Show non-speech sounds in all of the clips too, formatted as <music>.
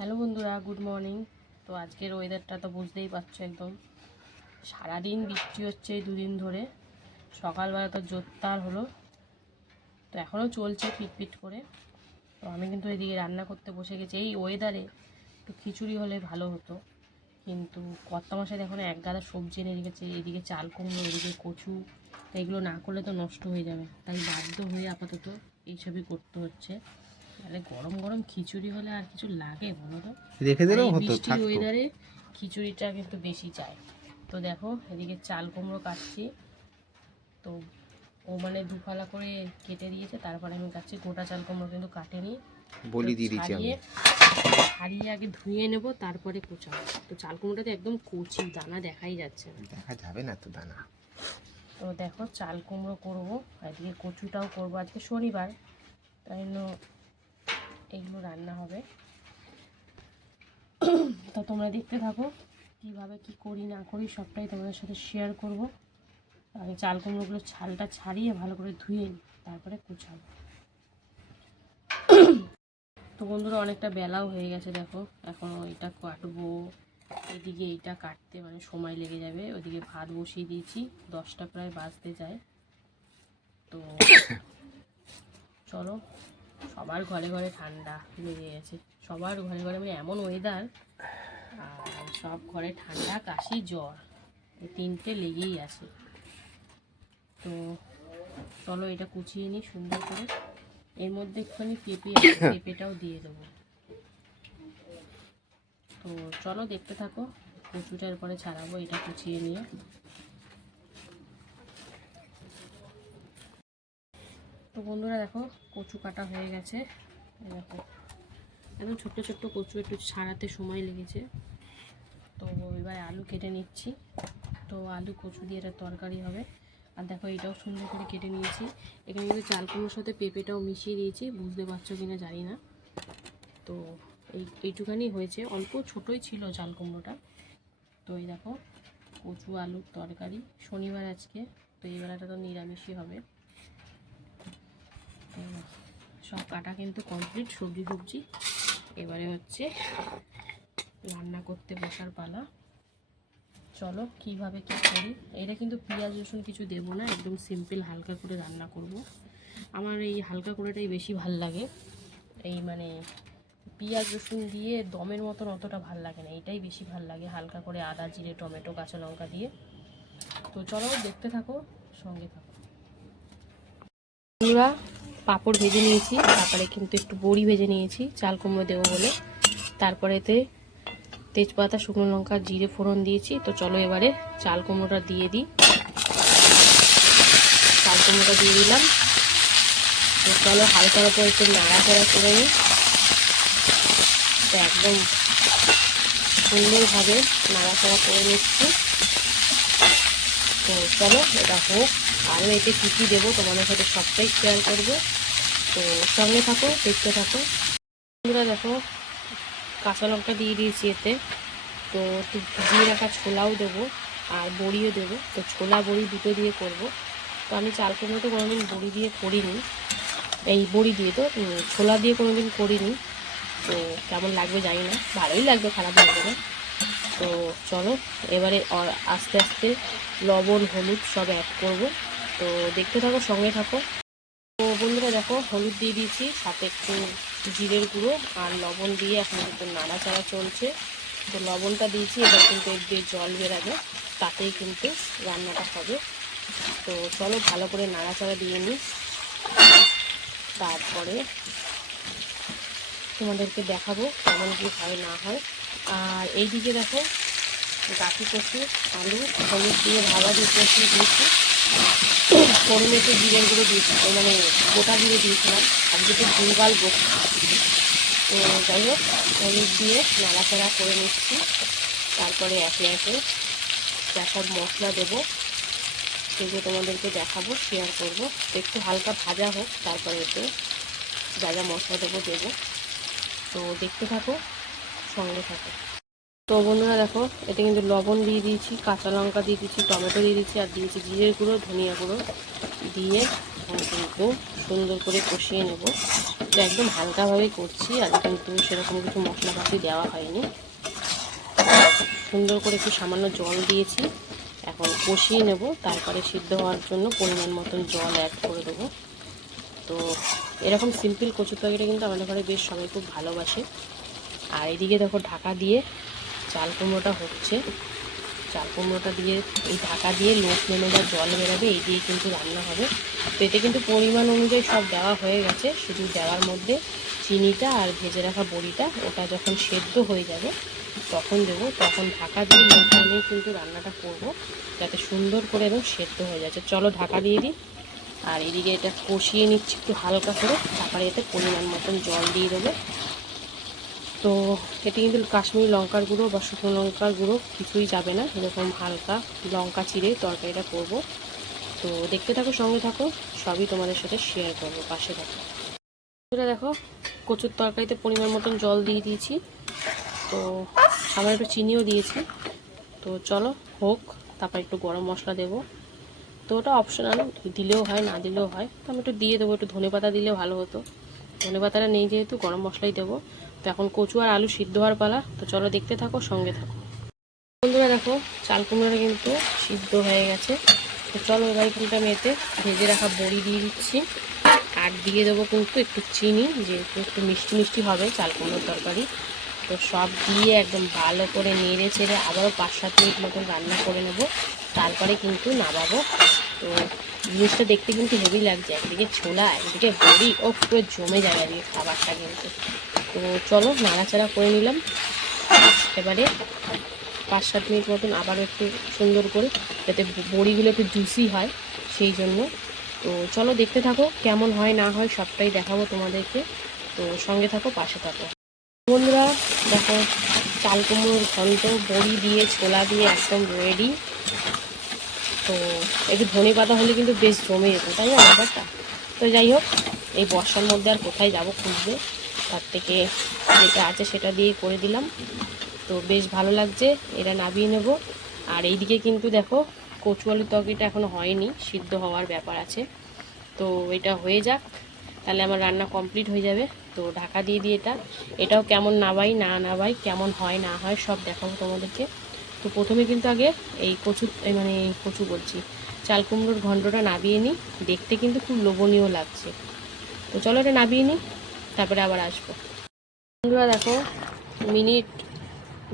Hello বন্ধুরা, good morning. তো আজকের ওয়েদারটা তো বুঝতেই পারছ একদম। সারাদিন বৃষ্টি হচ্ছে এই দুদিন ধরে। সকালবেলা তো জোরদার হলো। তো এখনও চলছে পিটপিট করে। তো আমি কিন্তু এদিকে রান্না করতে বসে গেছি। এই ওয়েদারে একটু খিচুড়ি হলে ভালো হতো। কিন্তু কর্তা মশাই এখন এক গাদা সবজি এনে রেখেছে। এদিকে চাল কুমড়ো, এদিকে কচু। এগুলো না করলে তো নষ্ট হয়ে যাবে। তাই বাধ্য হয়ে আপাতত এইসবই করতে হচ্ছে। তাহলে গরম গরম খিচুড়ি হলে আর কিছু লাগে বলো তো? রেখে দিলেও হতো থাকতো। ওয়েদারে খিচুড়িটা কিন্তু বেশি চাই। তো দেখো এদিকে চাল কুমড়ো কাটছি। তো ও মানে দুফালা করে কেটে দিয়েছে তারপরে আমি কাটছি। গোটা চাল কুমড়ো কিন্তু কাটেনি। বলি তো দিয়ে দিচ্ছি আমি ছাড়িয়ে আগে ধুয়ে নেব তারপরে কুচাবো। তো চাল কুমড়োটাতে একদম কচি দানা দেখাই যাচ্ছে না। দেখা যাবে না তো দানা। তো দেখো চাল কুমড়ো করব। এদিকে কচুটাও করব আজকে শনিবার। তাই জন্য এগুলো রান্না হবে। তো তোমরা দেখতে থাকো কীভাবে কি করি, না করি, সবটাই তোমাদের সাথে শেয়ার করব। আমি চাল কুমড়োগুলো ছালটা ছাড়িয়ে ভালো করে ধুয়ে নিই তারপরে কুচাবো। তো বন্ধুরা, অনেকটা বেলাও হয়ে গেছে, দেখো। এখন এটা কাটবো। এদিকে এইটা কাটতে মানে সময় লেগে যাবে। ওদিকে ভাত বসিয়ে দিয়েছি। দশটা প্রায় বাজতে যায়। তো চলো সবার ঘরে ঘরে ঠান্ডা লেগে গেছে সবার ঘরে ঘরে মানে এমন ওয়েদার আর সব ঘরে ঠান্ডা কাশি জ্বর এই তিনটে লেগেই আছে। তো চলো এটা কুচিয়ে নিই সুন্দর করে। এর মধ্যে একটুখানি পেঁপে <coughs> পেঁপেটাও দিয়ে দেবো। তো চলো দেখতে থাকো কচুটার পরে ছাড়াবো এটা কুচিয়ে নিয়ে। বন্ধুরা দেখো, কচু কাটা হয়ে গেছে। দেখো, একদম ছোট্ট ছোট্ট কচু, একটু ছাড়াতে সময় লেগেছে। তো এবার আলু কেটে নিচ্ছি। তো আলু কচু দিয়ে এটা তরকারি হবে। আর দেখো, এটাও সুন্দর করে কেটে নিয়েছি। এখানে কিন্তু চাল কুমড়োর সাথে পেঁপেটাও মিশিয়ে দিয়েছি, বুঝতে পারছ কিনা জানি না। তো এই, এইটুখানি হয়েছে। অল্প ছোটোই ছিল চাল কুমড়োটা। তো এই দেখো, কচু, আলুর তরকারি, শনিবার আজকে। তো এই বেলাটা তো নিরামিষই হবে। সব কাটা কিন্তু কমপ্লিট সবজি সবজি এবারে হচ্ছে রান্না করতে বসার পালা। চলো, কীভাবে কি করি? এটা কিন্তু পেঁয়াজ, রসুন কিছু দেবো না, একদম সিম্পল হালকা করে রান্না করব। আমার এই হালকা করেটাই বেশি ভালো লাগে। এই মানে পেঁয়াজ, রসুন দিয়ে দমের মতন অতটা ভালো লাগে না, এটাই বেশি ভালো লাগে, হালকা করে আদা, জিরে, টমেটো, কাঁচা লঙ্কা দিয়ে। তো চলো, দেখতে থাকো, সঙ্গে থাকো। পাঁপড় ভেজে নিয়েছি, তারপরে কিন্তু একটু বড়ি ভেজে নিয়েছি, চাল কুমড়ো দেবো বলে। তারপরেতে তেজপাতা, শুকনো লঙ্কা, জিরে ফোড়ন দিয়েছি। তো চলো এবারে চাল কুমড়োটা দিয়ে দিই। চাল কুমড়োটা দিয়ে দিলাম। তো চলো হালকার ওপর একটু নাড়াচাড়া করে নিই। তো একদম সুন্দরভাবে নাড়াচাড়া করে নিচ্ছি। তো চলো, এটা হোক। আরও এতে কী কী দেবো তোমাদের সাথে সবটাই শেয়ার করব। তো সঙ্গে থাকো, দেখতে থাকো। বন্ধুরা দেখো, কাঁচা লঙ্কা দিয়ে দিয়েছি এতে। তো ভিজিয়ে রাখা ছোলাও দেবো আর বড়িও দেবো। তো ছোলা, বড়ি দুটো দিয়ে করব। তো আমি চাল কুমড়ো তো কোনোদিন বড়ি দিয়ে করিনি। এই বড়ি দিয়ে তো ছোলা দিয়ে কোনোদিন করিনি। তো কেমন লাগবে জানি না। ভালোই লাগবে, খারাপ লাগবে না। তো চলো, এবারে আস্তে আস্তে লবণ, হলুদ সব অ্যাড করব। তো দেখতে থাকো, সঙ্গে থাকো। তো বন্ধুরা দেখো, হলুদ দিয়ে দিয়েছি, সাথে একটু জিরের গুঁড়ো আর লবণ দিয়ে এখন কিন্তু নাড়াচাড়া চলছে। তো লবণটা দিয়েছি, এবার কিন্তু এর দিয়ে জল বেরাবে, তাতেই কিন্তু রান্নাটা হবে। তো চলো ভালো করে নাড়াচাড়া দিয়ে নিই। তারপরে তোমাদেরকে দেখাবো কেমন কি হয়, না হয়। আর এইদিকে দেখো, গাঠি কষি আলু, হলুদ দিয়ে ভাবা দিয়ে কষিয়ে দিয়েছি ফোড়নে তো জিরের গুঁড়ো দিয়েছি মানে গোটা জিরে দিয়েছিলাম, আর তো ভুলভাল বকছি তো যাই হোক হলুদ দিয়ে নাড়াচাড়া করে নিচ্ছি। তারপরে একে একে যা সব মশলা দেবো, সেগুলো তোমাদেরকে দেখাবো শেয়ার করব। একটু হালকা ভাজা হোক, তারপরে এতে যা যা মশলা দেবো দেবো। তো দেখতে থাকো, সঙ্গে থাকো। তো বন্ধুরা দেখো এটা কিন্তু লবণ দিয়ে দিয়েছি, কাঁচা লঙ্কা দিয়ে দিয়েছি, টমেটো দিয়ে দিয়েছি, আর দিয়েছি জিরের গুঁড়ো, ধনিয়া গুঁড়ো দিয়ে কিন্তু সুন্দর করে কষিয়ে নেব। তো একদম হালকাভাবেই করছি আর কিন্তু সেরকম কিছু মশলাপাতি দেওয়া হয়নি। সুন্দর করে একটু সামান্য জল দিয়েছি, এখন কষিয়ে নেব, তারপরে সিদ্ধ হওয়ার জন্য পরিমাণ মতন জল অ্যাড করে দেবো। তো এরকম সিম্পল কচুর তরকারিটা কিন্তু আমাদের ঘরে বেশ সবাই খুব ভালোবাসে। আর এদিকে দেখো ঢাকা দিয়ে চাল কুমড়োটা হচ্ছে। চাল কুমড়োটা দিয়ে এই ঢাকা দিয়ে লো ফ্লেমে যা জল বেরোবে, এই দিয়ে কিন্তু রান্না হবে। তো এতে কিন্তু পরিমাণ অনুযায়ী সব দেওয়া হয়ে গেছে। শুধু দেওয়ার মধ্যে চিনিটা আর ভেজে রাখা বড়িটা, ওটা যখন সেদ্ধ হয়ে যাবে তখন দেবো। তখন ঢাকা দিয়ে লো ফ্লেমে কিন্তু রান্নাটা করব, যাতে সুন্দর করে এবং সেদ্ধ হয়ে যাচ্ছে চলো ঢাকা দিয়ে দিই। আর এদিকে এটা কষিয়ে নিচ্ছি একটু হালকা করে। তারপরে এতে পরিমাণ মতন জল দিয়ে দেবো। তো এটি কিন্তু কাশ্মীরি লঙ্কার গুঁড়ো বা শুকনো লঙ্কার গুঁড়ো, কিছুই যাবে না। এরকম হালকা লঙ্কা চিড়ে তরকারিটা করব। তো দেখতে থাকো, সঙ্গে থাকো, সবই তোমাদের সাথে শেয়ার করব, পাশে থাকো। এটা দেখো, কচুর তরকারিতে পরিমাণ মতন জল দিয়ে দিয়েছি। তো আবার একটু চিনিও দিয়েছি। তো চলো, হোক, তারপর একটু গরম মশলা দেবো। তো ওটা অপশনাল দিলেও হয়, না দিলেও হয়। তো আমি একটু দিয়ে দেবো, একটু ধনে পাতা দিলেও ভালো হতো। ধনে পাতাটা নেই যেহেতু, গরম মশলাই দেবো। তো এখন কচু আর আলু সিদ্ধ হওয়ার পালা। তো চলো দেখতে থাকো, সঙ্গে থাকো। বন্ধুরা দেখো, চাল কুমড়োটা কিন্তু সিদ্ধ হয়ে গেছে। তো চলো এবার কিন্তু আমি এতে ভেজে রাখা বড়ি দিয়ে দিচ্ছি। আর দিয়ে দেবো কিন্তু একটু চিনি, যেহেতু একটু মিষ্টি মিষ্টি হবে চাল কুমড়োর তরকারি। তো সব দিয়ে একদম ভালো করে নেড়ে ছেড়ে আবারও পাঁচ সাত মিনিট মতন রান্না করে নেব। তারপরে কিন্তু নামাবো। তো জিনিসটা দেখতে কিন্তু হেভি লাগছে, একদিকে ছোলা, একদিকে বড়ি ও পুরো জমে যায় আর খাবারটা কিন্তু। তো চলো নাড়াচাড়া করে নিলাম। এবারে পাঁচ, সাত মিনিট মতন আবারও একটু সুন্দর করে যাতে বড়িগুলো একটু জুসি হয়, সেই জন্য। তো চলো দেখতে থাকো কেমন হয়, না হয়, সবটাই দেখাবো তোমাদেরকে। তো সঙ্গে থাকো, পাশে থাকো। বন্ধুরা, দেখো, চাল কুমড়োর ঘন্ট, বড়ি দিয়ে, ছোলা দিয়ে একদম রেডি তো একটু ধনে পাতা হলে কিন্তু বেশ জমে যেত, তাই না ব্যাপারটা? তো যাই হোক, এই বর্ষার মধ্যে আর কোথায় যাব খুঁজবে? তার থেকে যেটা আছে সেটা দিয়ে করে দিলাম। তো বেশ ভালো লাগছে, এটা নাবিয়ে নেব। আর এইদিকে কিন্তু দেখো কচু আলুর তরকারিটা এখনও হয়নি, সিদ্ধ হওয়ার ব্যাপার আছে। তো এটা হয়ে যাক, তাহলে আমার রান্না কমপ্লিট হয়ে যাবে। তো ঢাকা দিয়ে দিয়ে এটা। এটাও কেমন নাবাই, না নাবাই, কেমন হয়, না হয় সব দেখাবো তোমাদেরকে। তো প্রথমে কিন্তু আগে এই কচু মানে কচু বলছি, চাল কুমড়োর ঘন্টটা নাবিয়ে নিই। দেখতে কিন্তু খুব লোভনীয় লাগছে। তো চলো এটা নাবিয়ে নিই, তারপরে আবার আসব। বন্ধুরা দেখো, মিনিট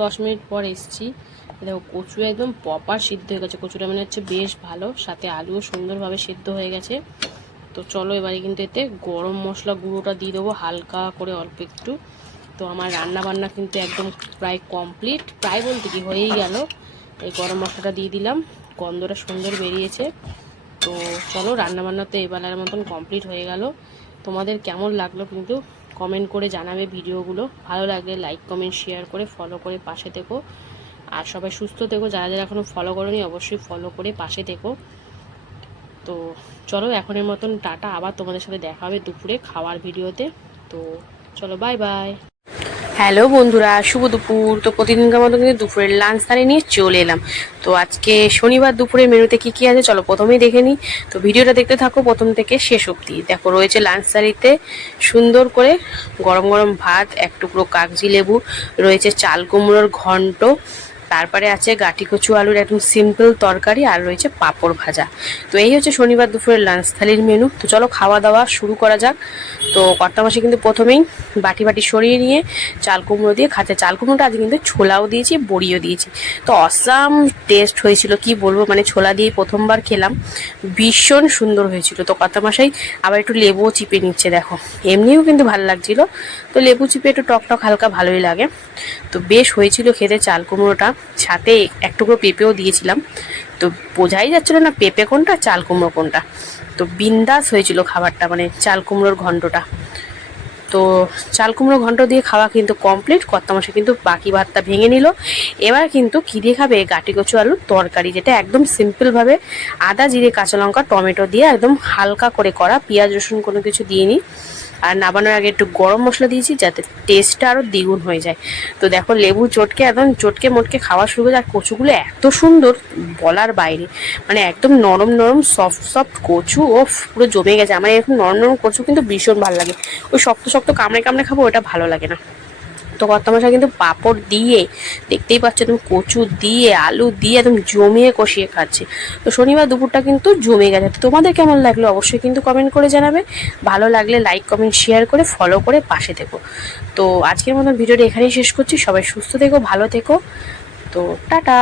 দশ মিনিট পর এসছি। দেখো, কচু একদম প্রপার সিদ্ধ হয়ে গেছে। কচুটা মানে হচ্ছে বেশ ভালো, সাথে আলুও সুন্দরভাবে সিদ্ধ হয়ে গেছে। তো চলো এবারে কিন্তু এতে গরম মশলা গুঁড়োটা দিয়ে দেবো, হালকা করে অল্প একটু। তো আমার রান্না বান্না কিন্তু একদম প্রায় কমপ্লিট। প্রায় বলতে কি, হয়েই গেল। এই গরম মশলাটা দিয়ে দিলাম। গন্ধটা সুন্দর বেরিয়েছে। তো চলো রান্না বান্না তো এবেলার মতন কমপ্লিট হয়ে গেল। তোমাদের কেমন লাগল কিন্তু কমেন্ট করে জানাবে ভিডিওগুলো। ভালো লাগলে লাইক, কমেন্ট, শেয়ার করে ফলো করে পাশে থেকো। আর সবাই সুস্থ থেকো। যারা যারা এখনও ফলো করোনি, অবশ্যই ফলো করে পাশে থেকো। তো চলো, এখনের মতন টাটা। আবার তোমাদের সাথে দেখা হবে দুপুরে খাওয়ার ভিডিওতে। তো চলো বাই বাই হ্যালো বন্ধুরা, শুভ দুপুর। তো প্রতিদিনকার মতো কিন্তু দুপুরের লাঞ্চ তারে নিয়ে চলে এলাম। তো আজকে শনিবার দুপুরে মেনুতে কি কি আছে চলো প্রথমেই দেখে নিই। তো ভিডিওটা দেখতে থাকো, প্রথম থেকে শেষ অবধি। দেখো, রয়েছে লাঞ্চ তারিতে সুন্দর করে গরম গরম ভাত, এক টুকরো কাগজি লেবু, রয়েছে চাল কুমড়োর ঘন্ট তারপরে আছে গাটি কচু আলুর একদম সিম্পল তরকারি আর রয়েছে পাঁপড় ভাজা। তো এই হচ্ছে শনিবার দুপুরের লাঞ্চ থালির মেনু তো চলো খাওয়া দাওয়া শুরু করা যাক। তো কর্তা মাসে কিন্তু প্রথমেই বাটি বাটি সরিয়ে নিয়ে চাল কুমড়ো দিয়ে খাচ্ছে। চাল কুমড়োটা আজকে কিন্তু ছোলাও দিয়েছি, বড়িও দিয়েছি। তো অসাম টেস্ট হয়েছিল, কি বলব? মানে ছোলা দিয়ে প্রথমবার খেলাম। ভীষণ সুন্দর হয়েছিল। তো কর্তা মাসাই আবার একটু লেবুও চিপে নিচ্ছে, দেখো। এমনিও কিন্তু ভালো লাগছিল। তো লেবু চিপে একটু টক টক হালকা ভালোই লাগে। তো বেশ হয়েছিল খেতে চাল কুমড়োটা। সাথে এক টুকরো পেঁপেও দিয়েছিলাম। তো বোঝাই যাচ্ছিল না পেঁপে কোনটা, চাল কুমড়ো কোনটা। তো বিন্দাস হয়েছিল খাবারটা মানে চাল কুমড়োর ঘন্টটা তো চাল কুমড়ো ঘন্ট দিয়ে খাওয়া কিন্তু কমপ্লিট কর্তা কর্তামশা কিন্তু বাকি ভাতটা ভেঙে নিল। এবার কিন্তু কী দিয়ে খাবে? গাটি কচু আলুর তরকারি, যেটা একদম সিম্পলভাবে আদা, জিরে, কাঁচা লঙ্কা, টমেটো দিয়ে একদম হালকা করে করা। পেঁয়াজ, রসুন কোনো কিছু দিইনি। আর নাবানোর আগে একটু গরম মশলা দিয়েছি যাতে টেস্টটা আরও দ্বিগুণ হয়ে যায়। তো দেখো লেবু চটকে একদম চটকে মোটকে খাওয়া শুরু করে আর কচুগুলো এত সুন্দর বলার বাইরে। মানে একদম নরম নরম সফট সফট কচু ও পুরো জমে গেছে। আমার এরকম নরম নরম কচু কিন্তু ভীষণ ভালো লাগে। ওই শক্ত শক্ত কামড়ে কামড়ে খাব, ওটা ভালো লাগে না। তো কর্তামশাই কিন্তু পাঁপড় দিয়ে, দেখতেই পাচ্ছ তুমি কচু দিয়ে, আলু দিয়ে একদম জমিয়ে কষিয়ে খাচ্ছে। তো শনিবার দুপুরটা কিন্তু জমে গেছে। তো তোমাদের কেমন লাগল অবশ্যই কিন্তু কমেন্ট করে জানাবে। ভালো লাগলে লাইক কমেন্ট শেয়ার করে ফলো করে পাশে থেকো। তো আজকের মতন ভিডিওটা এখানেই শেষ করছি। সবাই সুস্থ থেকো, ভালো থেকো। তো টাটা।